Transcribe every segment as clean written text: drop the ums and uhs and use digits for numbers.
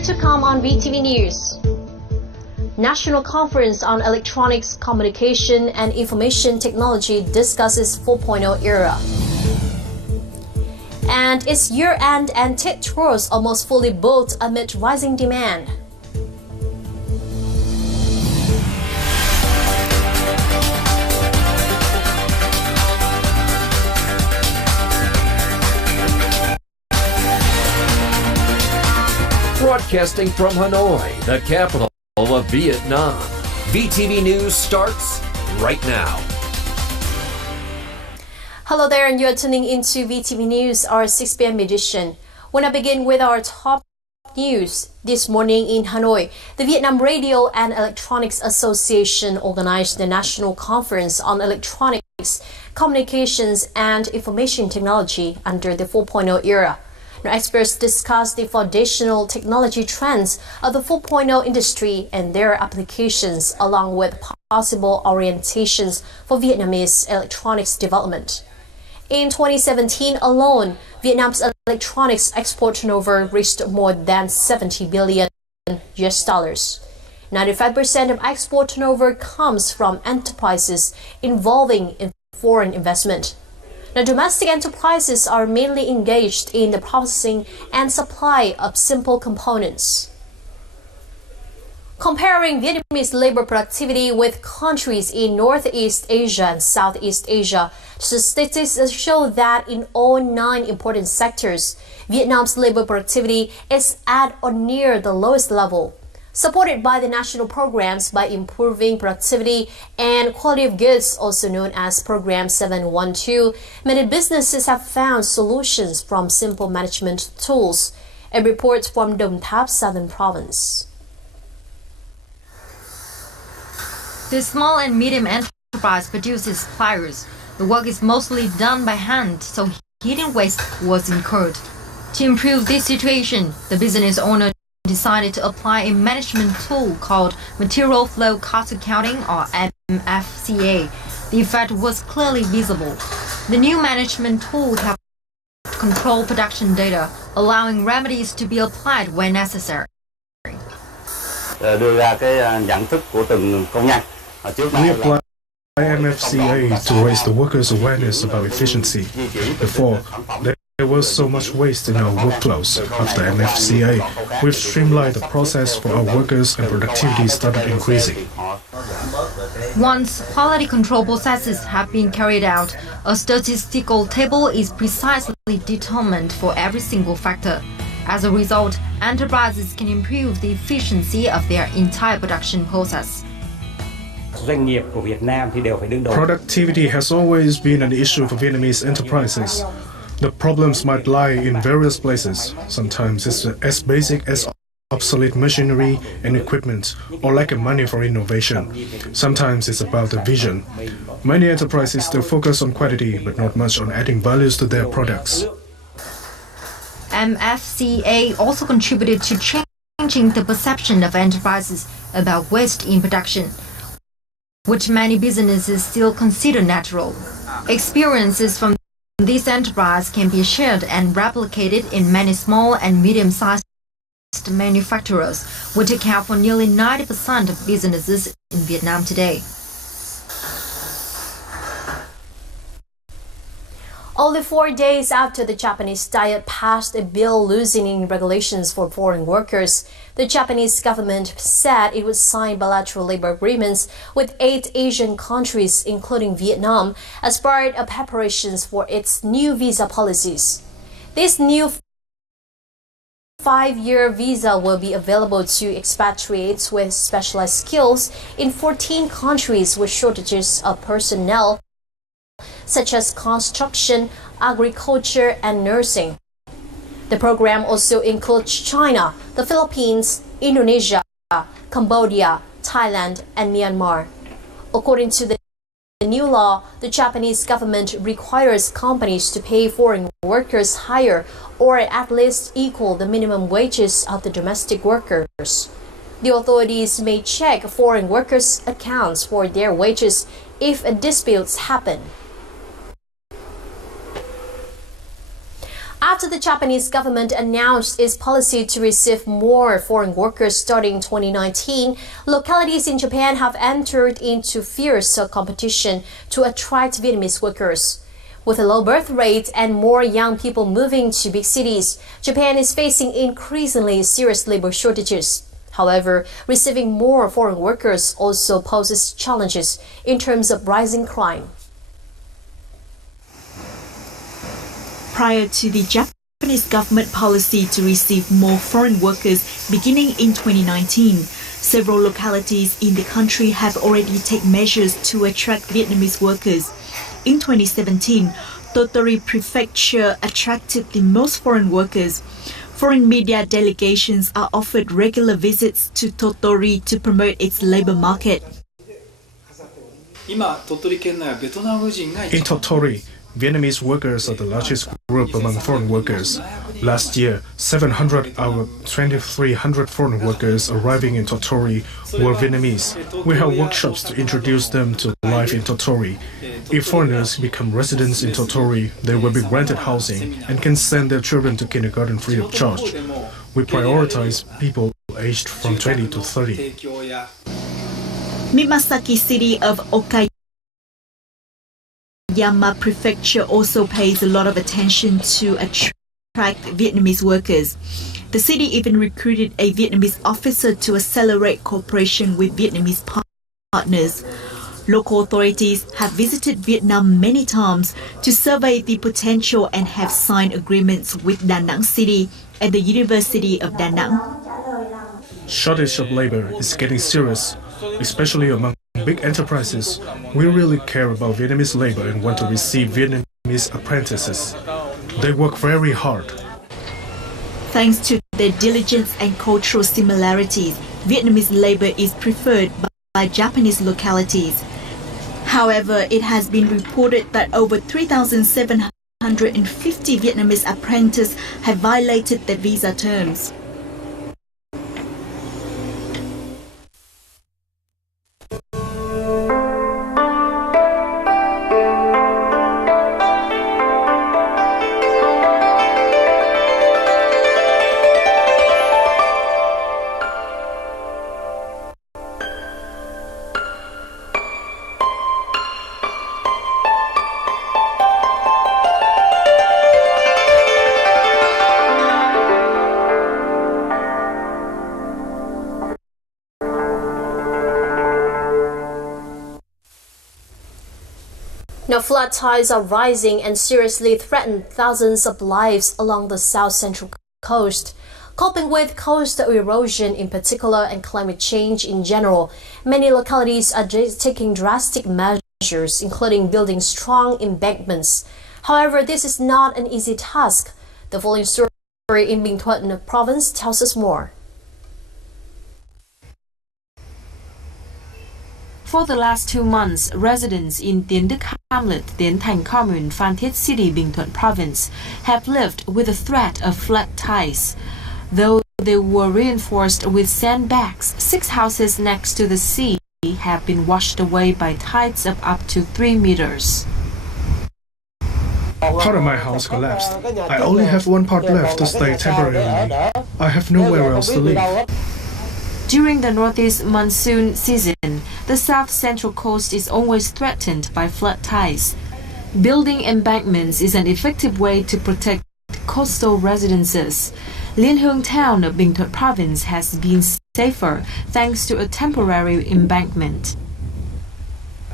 More to come on VTV News. National Conference on Electronics, Communication and Information Technology discusses 4.0 era. And its year-end antique tours almost fully booked amid rising demand. Broadcasting from Hanoi, the capital of Vietnam. VTV News starts right now. Hello there, and you're tuning into VTV News, our 6 p.m. edition. When I begin with our top news this morning in Hanoi, the Vietnam Radio and Electronics Association organized the National Conference on Electronics, Communications and Information Technology under the 4.0 era. Now, experts discussed the foundational technology trends of the 4.0 industry and their applications, along with possible orientations for Vietnamese electronics development. In 2017 alone, Vietnam's electronics export turnover reached more than $70 billion. 95% of export turnover comes from enterprises involving foreign investment. Now, domestic enterprises are mainly engaged in the processing and supply of simple components. Comparing Vietnamese labor productivity with countries in Northeast Asia and Southeast Asia, statistics show that in all 9 important sectors, Vietnam's labor productivity is at or near the lowest level. Supported by the national programs by improving productivity and quality of goods, also known as Program 712, many businesses have found solutions from simple management tools. A report from Dong Thap, Southern Province. The small and medium enterprise produces pliers. The work is mostly done by hand, so heating waste was incurred. To improve this situation, the business owner decided to apply a management tool called Material Flow Cost Accounting, or MFCA. The effect was clearly visible. The new management tool helped control production data, allowing remedies to be applied when necessary. Đưa ra cái nhận thức của từng công nhân. We apply MFCA to raise the workers' awareness about efficiency. Before, there was so much waste in our workflows. After MFCA, we've streamlined the process for our workers and productivity started increasing. Once quality control processes have been carried out, a statistical table is precisely determined for every single factor. As a result, enterprises can improve the efficiency of their entire production process. Productivity has always been an issue for Vietnamese enterprises. The problems might lie in various places. Sometimes it's as basic as obsolete machinery and equipment or lack of money for innovation. Sometimes it's about the vision. Many enterprises still focus on quality but not much on adding values to their products. MFCA also contributed to changing the perception of enterprises about waste in production, which many businesses still consider natural. Experiences from this enterprise can be shared and replicated in many small and medium-sized manufacturers, which account for nearly 90% of businesses in Vietnam today. Only 4 days after the Japanese Diet passed a bill loosening regulations for foreign workers, the Japanese government said it would sign bilateral labor agreements with 8 Asian countries, including Vietnam, as part of preparations for its new visa policies. This new 5-year visa will be available to expatriates with specialized skills in 14 countries with shortages of personnel, such as construction, agriculture, and nursing. The program also includes China, the Philippines, Indonesia, Cambodia, Thailand, and Myanmar. According to the new law, the Japanese government requires companies to pay foreign workers higher or at least equal the minimum wages of the domestic workers. The authorities may check foreign workers' accounts for their wages if disputes happen. After the Japanese government announced its policy to receive more foreign workers starting in 2019, localities in Japan have entered into fierce competition to attract Vietnamese workers. With a low birth rate and more young people moving to big cities, Japan is facing increasingly serious labor shortages. However, receiving more foreign workers also poses challenges in terms of rising crime. Prior to the Japanese government policy to receive more foreign workers beginning in 2019, several localities in the country have already taken measures to attract Vietnamese workers. In 2017, Tottori Prefecture attracted the most foreign workers. Foreign media delegations are offered regular visits to Tottori to promote its labor market. In Tottori, Vietnamese workers are the largest group among foreign workers. Last year, 700 out of 2,300 foreign workers arriving in Tottori were Vietnamese. We held workshops to introduce them to life in Tottori. If foreigners become residents in Tottori, they will be granted housing and can send their children to kindergarten free of charge. We prioritize people aged from 20 to 30. Mimasaki city of Okayama Prefecture also pays a lot of attention to attract Vietnamese workers. The city even recruited a Vietnamese officer to accelerate cooperation with Vietnamese partners. Local authorities have visited Vietnam many times to survey the potential and have signed agreements with Da Nang City and the University of Da Nang. Shortage of labor is getting serious, especially among big enterprises. We really care about Vietnamese labor and want to receive Vietnamese apprentices. They work very hard. Thanks to their diligence and cultural similarities, Vietnamese labor is preferred by Japanese localities. However, it has been reported that over 3,750 Vietnamese apprentices have violated their visa terms. Now, flood tides are rising and seriously threaten thousands of lives along the south central coast. Coping with coastal erosion in particular and climate change in general, many localities are taking drastic measures, including building strong embankments. However, this is not an easy task. The following story in Bình Thuận province tells us more. For the last 2 months, residents in Tiến Đức Hamlet, Tiến Thành Commune, Phan Thiết City, Bình Thuận Province have lived with the threat of flood tides. Though they were reinforced with sandbags, 6 houses next to the sea have been washed away by tides of up to 3 meters. Part of my house collapsed. I only have one part left to stay temporarily. I have nowhere else to live. During the northeast monsoon season, the south central coast is always threatened by flood tides. Building embankments is an effective way to protect coastal residences. Liên Hương town of Bình Thuận Province has been safer thanks to a temporary embankment.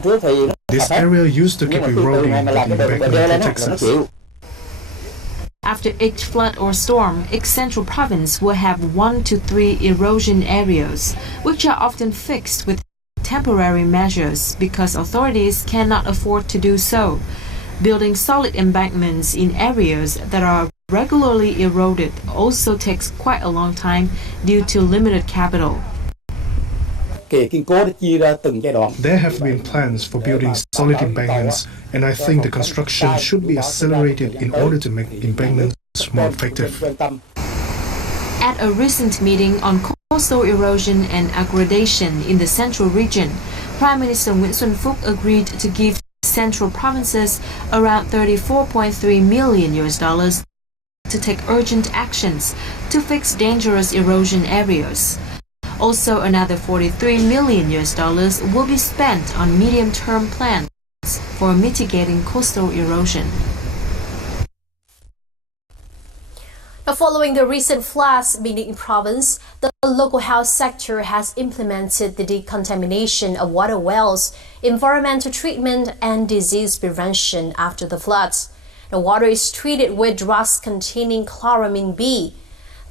This area used to keep eroding, but the embankment protects us. After each flood or storm, each central province will have 1 to 3 erosion areas, which are often fixed with temporary measures because authorities cannot afford to do so. Building solid embankments in areas that are regularly eroded also takes quite a long time due to limited capital. There have been plans for building solid embankments, and I think the construction should be accelerated in order to make embankments more effective. At a recent meeting on coastal erosion and aggradation in the central region, Prime Minister Nguyễn Xuân Phúc agreed to give central provinces around $34.3 million to take urgent actions to fix dangerous erosion areas. Also, another $43 million will be spent on medium-term plans for mitigating coastal erosion. Now, following the recent floods in province, the local health sector has implemented the decontamination of water wells, environmental treatment, and disease prevention after the floods. The water is treated with drugs containing chloramine B.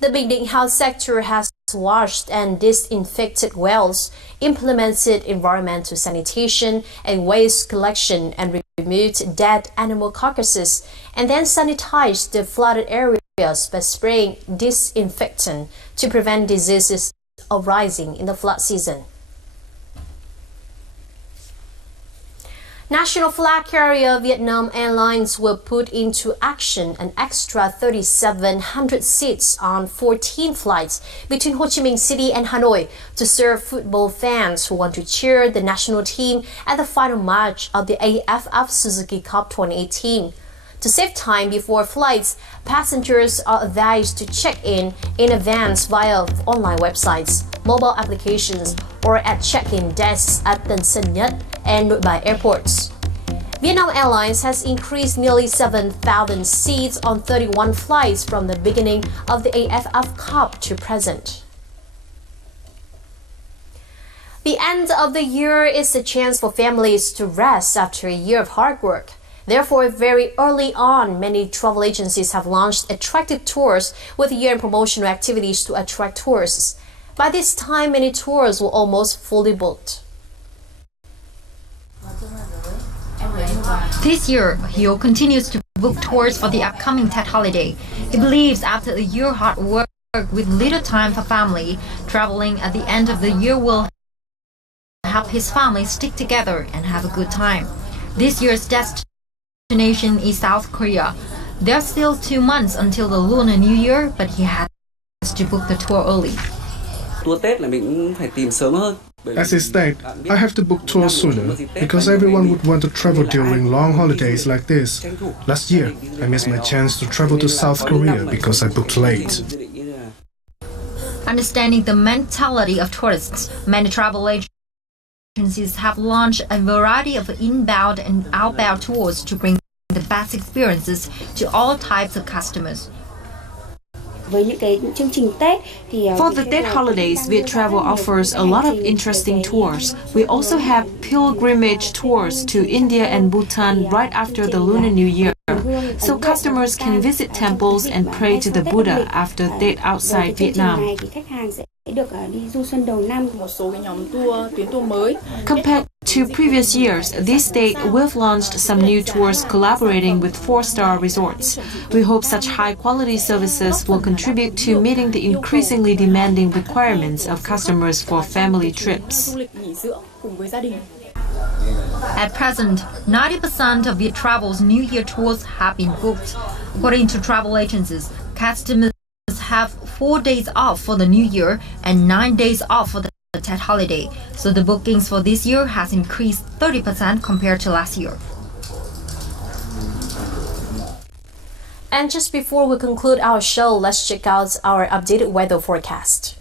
The Binding health sector has washed and disinfected wells, implemented environmental sanitation and waste collection, and removed dead animal carcasses, and then sanitized the flooded areas by spraying disinfectant to prevent diseases arising in the flood season. National flag carrier Vietnam Airlines will put into action an extra 3,700 seats on 14 flights between Ho Chi Minh City and Hanoi to serve football fans who want to cheer the national team at the final match of the AFF Suzuki Cup 2018. To save time before flights, passengers are advised to check in advance via online websites, mobile applications, or at check-in desks at Tân Sơn Nhất and Nội Bài airports. Vietnam Airlines has increased nearly 7,000 seats on 31 flights from the beginning of the AFF Cup to present. The end of the year is a chance for families to rest after a year of hard work. Therefore, very early on, many travel agencies have launched attractive tours with year-end promotional activities to attract tourists. By this time, many tours were almost fully booked. This year, Hyo continues to book tours for the upcoming Tet holiday. He believes after a year of hard work with little time for family, traveling at the end of the year will help his family stick together and have a good time. This year's destination is South Korea. There are still 2 months until the Lunar New Year, but he has to book the tour early. As he stated, I have to book tours sooner because everyone would want to travel during long holidays like this. Last year, I missed my chance to travel to South Korea because I booked late. Understanding the mentality of tourists, many travel agencies have launched a variety of inbound and outbound tours to bring the best experiences to all types of customers. For the Tet holidays, Viet Travel offers a lot of interesting tours. We also have pilgrimage tours to India and Bhutan right after the Lunar New Year. So customers can visit temples and pray to the Buddha after Tet outside Vietnam. Compared to previous years, this date we've launched some new tours collaborating with 4-star resorts. We hope such high-quality services will contribute to meeting the increasingly demanding requirements of customers for family trips. At present, 90% of Viet Travel's New Year tours have been booked. According to travel agencies, customers have 4 days off for the New Year and 9 days off for the Tet holiday, so the bookings for this year has increased 30% compared to last year. And just before we conclude our show, let's check out our updated weather forecast.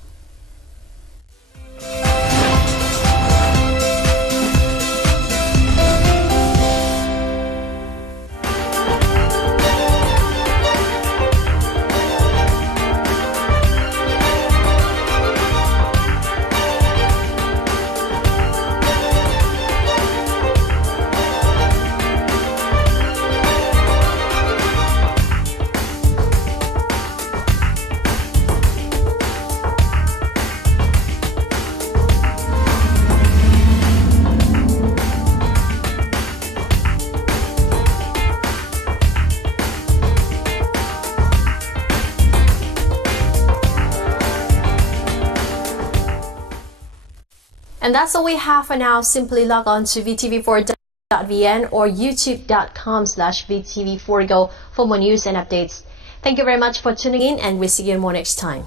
And that's all we have for now. Simply log on to vtv4.vn or youtube.com/vtv4go for more news and updates. Thank you very much for tuning in, and we'll see you more next time.